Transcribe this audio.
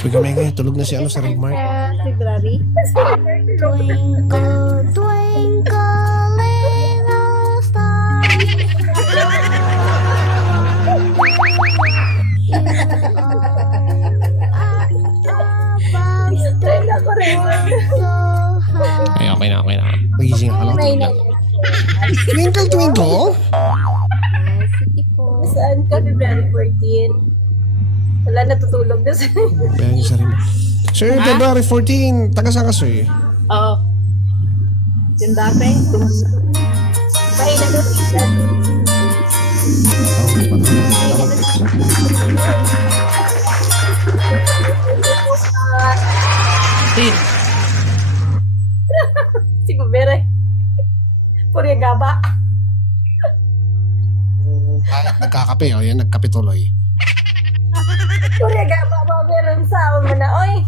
Pagkamay tulog na si ano sa Rigmart. February. Twinkle, twinkle, little star. Ay, okay na. Pagising ako lang. Twinkle, twinkle? Sige po. Saan ka? February 14. Wala, natutulog na sa... Bayan niyo sa Rigmart. Sir, February 14. Taga saan ka, sir? Oo. Yung dati. Pahilan na siya. Si Bubere. Puri gaba. Nagkakape, o yan, nagkape tuloy. Puri gaba ba meron sa mo na, oy.